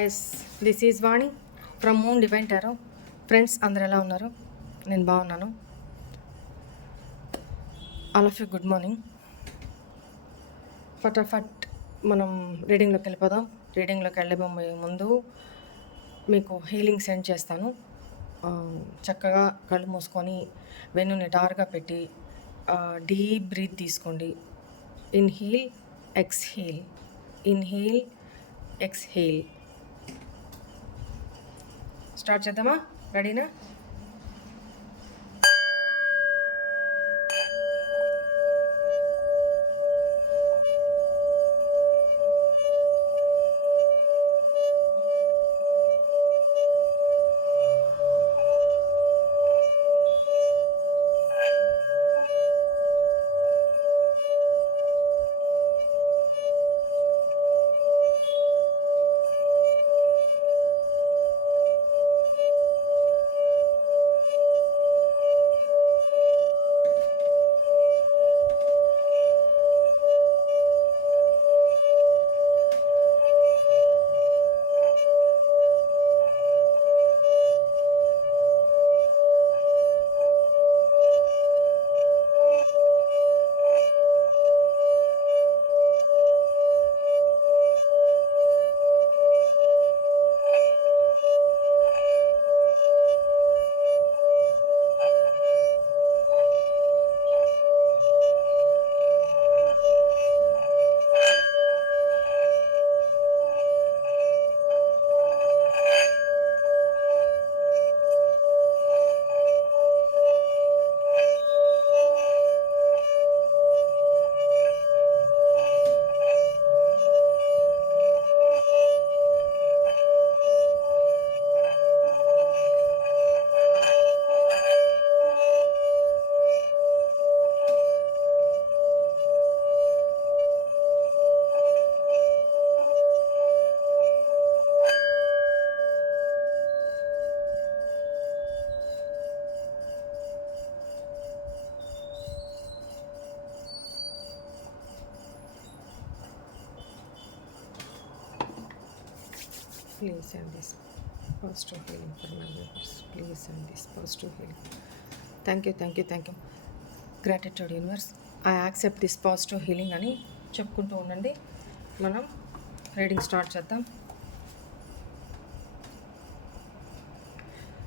Yes this is Vani from moon divine tarot friends అందరు ఎలా ఉన్నారు? నేను బాగున్నాను. All of you good morning ఫటాఫట్ మనం రీడింగ్లోకి వెళ్ళిపోదాం. రీడింగ్లోకి వెళ్ళబోయే ముందు మీకు హీలింగ్ సెండ్ చేస్తాను. చక్కగా కళ్ళు మూసుకొని వెన్ను నిటారుగా పెట్టి డీప్ బ్రీత్ తీసుకోండి. Inhale exhale inhale exhale start చేద్దామా? రెడీనా Please and this positive healing for my viewers. Please send this positive healing. Thank you thank you thank you gratitude universe I accept this positive healing అని చెప్పుకుంటూ ఉండండి. మనం reading start చేద్దాం.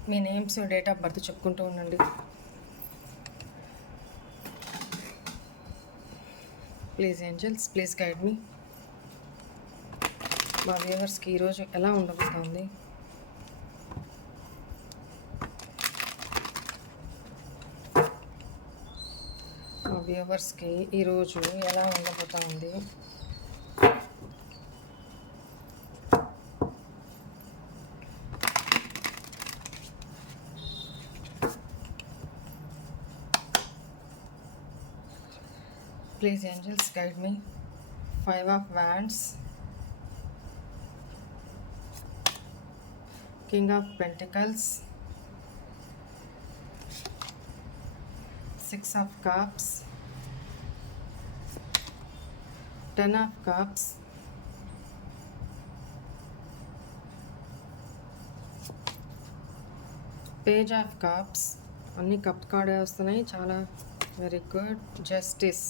మీ names date of birth చెప్పుకుంటూ ఉండండి. Please angels please guide me మా వ్యూవర్స్కి ఈరోజు ఎలా ఉండబోతోంది? మా వ్యూవర్స్కి ఈరోజు ఎలా ఉండబోతోంది? Please angels guide me five of wands king of pentacles six of cups ten of cups page of cups అన్ని కప్ కార్డే వస్తున్నాయి చాలా very good justice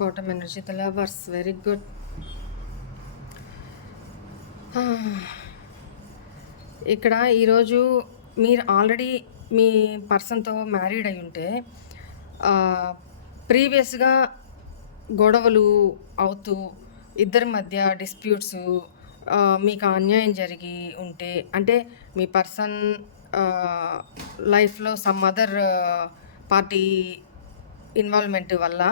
bottom energy the lovers very good ఇక్కడ ఈరోజు మీరు ఆల్రెడీ మీ పర్సన్తో మ్యారీడ్ అయి ఉంటే ప్రీవియస్గా గొడవలు అవుతూ ఇద్దరి మధ్య డిస్ప్యూట్స్ మీకు అన్యాయం జరిగి ఉంటే అంటే మీ పర్సన్ లైఫ్లో సమ్ అదర్ పార్టీ ఇన్వాల్వ్మెంట్ వల్ల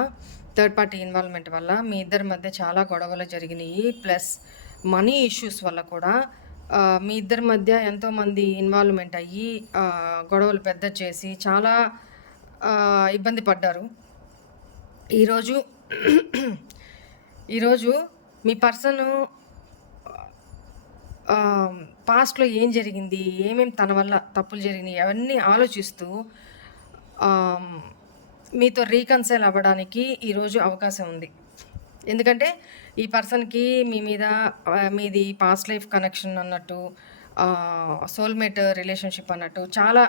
థర్డ్ పార్టీ ఇన్వాల్వ్మెంట్ వల్ల మీ ఇద్దరి మధ్య చాలా గొడవలు జరిగినాయి. ప్లస్ మనీ ఇష్యూస్ వల్ల కూడా మీ ఇద్దరి మధ్య ఎంతోమంది ఇన్వాల్వ్మెంట్ అయ్యి గొడవలు పెద్ద చేసి చాలా ఇబ్బంది పడ్డారు. ఈరోజు ఈరోజు మీ పర్సన్ పాస్ట్లో ఏం జరిగింది ఏమేమి తన వల్ల తప్పులు జరిగినాయి అవన్నీ ఆలోచిస్తూ మీతో రీకన్సైల్ అవ్వడానికి ఈరోజు అవకాశం ఉంది. ఎందుకంటే ఈ పర్సన్‌కి మీ మీద మీది పాస్ట్ లైఫ్ కనెక్షన్ అన్నట్టు సోల్‌మేట్ రిలేషన్‌షిప్ అన్నట్టు చాలా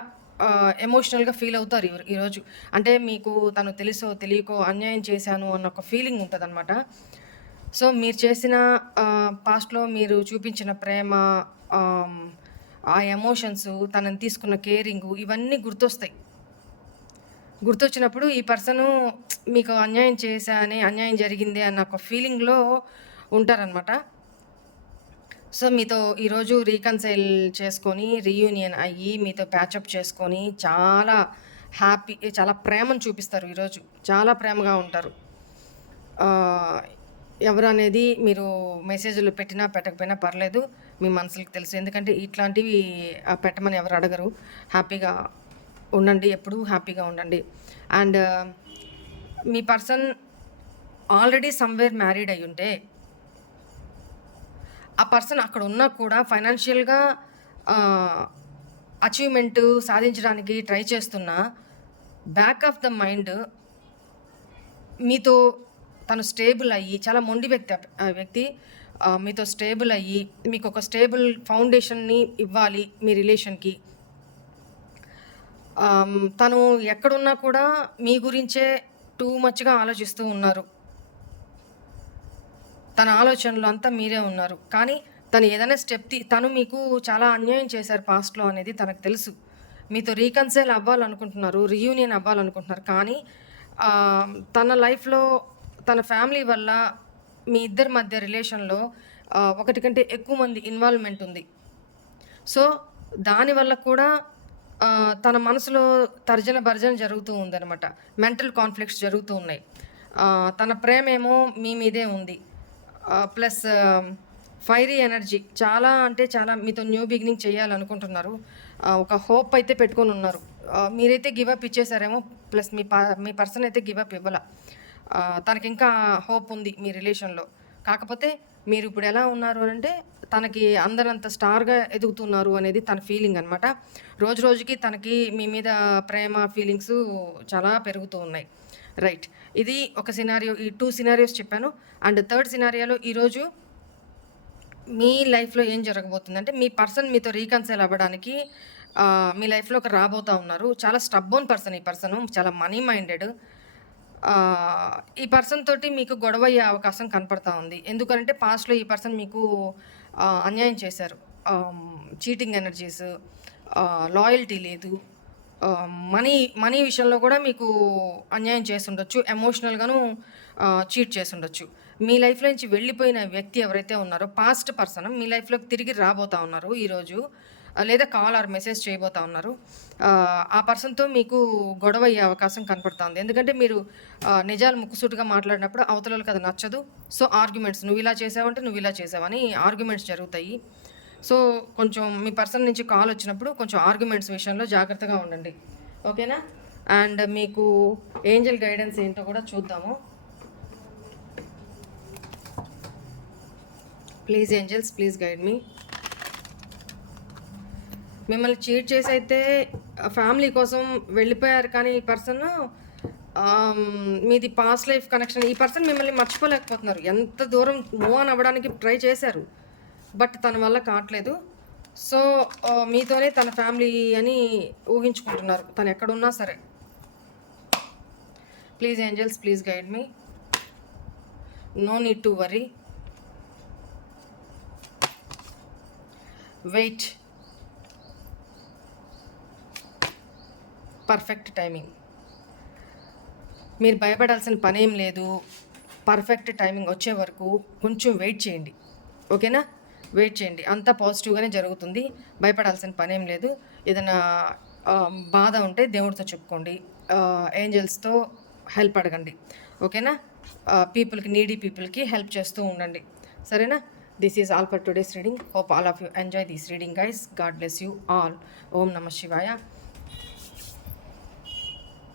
ఎమోషనల్‌గా ఫీల్ అవుతారు ఈరోజు. అంటే మీకు తను తెలుసో తెలియకో అన్యాయం చేశాను అన్న ఒక ఫీలింగ్ ఉంటుంది అనమాట సో, మీరు చేసిన పాస్ట్‌లో మీరు చూపించిన ప్రేమ ఆ ఎమోషన్స్ తనని తీసుకున్న కేరింగు ఇవన్నీ గుర్తొస్తాయి. గుర్తొచ్చినప్పుడు ఈ పర్సను మీకు అన్యాయం చేశానే, అన్యాయం జరిగిందే అన్న ఒక ఫీలింగ్‌లో ఉంటారనమాట. సో, మీతో ఈరోజు రీకన్సైల్ చేసుకొని, రీయూనియన్ అయ్యి, మీతో ప్యాచప్ చేసుకొని, చాలా హ్యాపీ చాలా ప్రేమను చూపిస్తారు ఈరోజు. చాలా ప్రేమగా ఉంటారు. ఎవరు అనేది మీరు మెసేజ్‌లు పెట్టినా, పెట్టకపోయినా పర్లేదు. మీ మనసులకు తెలుసు. ఎందుకంటే ఇట్లాంటివి పెట్టమని ఎవరు అడగరు. హ్యాపీగా ఉండండి. ఎప్పుడూ హ్యాపీగా ఉండండి. అండ్ మీ పర్సన్ ఆల్రెడీ సమ్‌వేర్ మ్యారీడ్ అయ్యుంటే ఆ పర్సన్ అక్కడ ఉన్నా కూడా ఫైనాన్షియల్‌గా అచీవ్‌మెంట్ సాధించడానికి ట్రై చేస్తున్న బ్యాక్ ఆఫ్ ద మైండ్ మీతో తను స్టేబుల్ అయ్యి, చాలా మొండి వ్యక్తి వ్యక్తి. మీతో స్టేబుల్ అయ్యి, మీకు ఒక స్టేబుల్ ఫౌండేషన్‌ని ఇవ్వాలి మీ రిలేషన్‌కి. తను ఎక్కడున్నా కూడా మీ గురించే టూ మచ్‌గా ఆలోచిస్తూ ఉన్నారు. తన ఆలోచనలు అంతా మీరే ఉన్నారు. కానీ తను ఏదైనా స్టెప్ తీ తను మీకు చాలా అన్యాయం చేశారు పాస్ట్‌లో అనేది తనకు తెలుసు. మీతో రీకన్సైల్ అవ్వాలనుకుంటున్నారు. రీయూనియన్ అవ్వాలనుకుంటున్నారు. కానీ తన లైఫ్‌లో తన ఫ్యామిలీ వల్ల మీ ఇద్దరి మధ్య రిలేషన్‌లో ఒకటి కంటే ఎక్కువ మంది ఇన్వాల్వ్‌మెంట్ ఉంది. సో, దానివల్ల కూడా తన మనసులో తర్జన భర్జన జరుగుతూ ఉందనమాట. మెంటల్ కాన్‌ఫ్లిక్ట్స్ జరుగుతూ ఉన్నాయి. తన ప్రేమేమో మీ మీదే ఉంది. ప్లస్ ఫైరీ ఎనర్జీ చాలా అంటే చాలా మీతో న్యూ బిగినింగ్ చేయాలనుకుంటున్నారు. ఒక హోప్ అయితే పెట్టుకొని ఉన్నారు మీరైతే గివప్ ఇచ్చేసారేమో ప్లస్ మీ ప మీ పర్సన్ అయితే గివప్ ఇవ్వాల తనకి ఇంకా హోప్ ఉంది మీ రిలేషన్‌లో. కాకపోతే మీరు ఇప్పుడు ఎలా ఉన్నారు అంటే తనకి అందరంత స్టార్‌గా ఎదుగుతున్నారు అనేది తన ఫీలింగ్ అనమాట. రోజు రోజుకి తనకి మీ మీద ప్రేమ ఫీలింగ్స్ చాలా పెరుగుతూ ఉన్నాయి. రైట్. ఇది ఒక సినారియో. ఈ టూ సినారియోస్ చెప్పాను. అండ్ థర్డ్ సినారియోలో ఈరోజు మీ లైఫ్‌లో ఏం జరగబోతుందంటే మీ పర్సన్ మీతో రీకన్సైల్ అవ్వడానికి మీ లైఫ్లో ఒక రాబోతా ఉన్నారు. చాలా స్టబ్బోన్ పర్సన్ ఈ పర్సన్ చాలా మనీ మైండెడ్. ఈ పర్సన్ తోటి మీకు గొడవ అయ్యే అవకాశం కనపడతా ఉంది. ఎందుకంటే పాస్ట్‌లో ఈ పర్సన్ మీకు అన్యాయం చేశారు. చీటింగ్ ఎనర్జీస్, లాయల్టీ లేదు. మనీ మనీ విషయంలో కూడా మీకు అన్యాయం చేసుండొచ్చు. ఎమోషనల్‌గాను చీట్ చేసుండొచ్చు. మీ లైఫ్‌లో నుంచి వెళ్ళిపోయిన వ్యక్తి ఎవరైతే ఉన్నారో పాస్ట్ పర్సన్ మీ లైఫ్‌లోకి తిరిగి రాబోతా ఉన్నారు ఈరోజు. లేదా కాల్ ఆర్ మెసేజ్ చేయబోతా ఉన్నారు. ఆ పర్సన్‌తో మీకు గొడవ అయ్యే అవకాశం కనపడుతుంది ఎందుకంటే మీరు నిజాలు ముక్కుసూటుగా మాట్లాడినప్పుడు అవతలోళ్ళకి అది నచ్చదు. సో, ఆర్గ్యుమెంట్స్ నువ్వు ఇలా చేసావంటే నువ్విలా చేసావని ఆర్గ్యుమెంట్స్ జరుగుతాయి. సో, కొంచెం మీ పర్సన్ నుంచి కాల్ వచ్చినప్పుడు కొంచెం ఆర్గ్యుమెంట్స్ విషయంలో జాగ్రత్తగా ఉండండి. ఓకేనా? అండ్ మీకు ఏంజెల్ గైడెన్స్ ఏంటో కూడా చూద్దాము. Please angels please guide me. మిమ్మల్ని చీట్ అయితే ఫ్యామిలీ కోసం వెళ్ళిపోయారు కానీ ఈ పర్సన్ మీది పాస్ట్ లైఫ్ కనెక్షన్ ఈ పర్సన్ మిమ్మల్ని మర్చిపోలేకపోతున్నారు. ఎంత దూరం మూవ్ ఆన్ అవ్వడానికి ట్రై చేశారు. బట్ తన వల్ల కావట్లేదు సో, మీతోనే తన ఫ్యామిలీ అని ఊహించుకుంటున్నారు. తను ఎక్కడున్నా సరే. Please angels please guide me. No need to worry wait. Perfect timing. మీరు భయపడాల్సిన పనేం లేదు. పర్ఫెక్ట్ టైమింగ్ వచ్చే వరకు కొంచెం వెయిట్ చేయండి. ఓకేనా? వెయిట్ చేయండి. అంతా పాజిటివ్‌గానే జరుగుతుంది. భయపడాల్సిన పనేం లేదు. ఏదైనా బాధ ఉంటే దేవుడితో చెప్పుకోండి. ఏంజల్స్తో ఏంజెల్స్‌తో హెల్ప్ అడగండి. ఓకేనా? పీపుల్‌కి నీడీ పీపుల్‌కి హెల్ప్ చేస్తూ ఉండండి. సరేనా? This is all for today's reading. Hope all of you enjoy this reading guys. God bless you all. ఓం నమ శివాయ.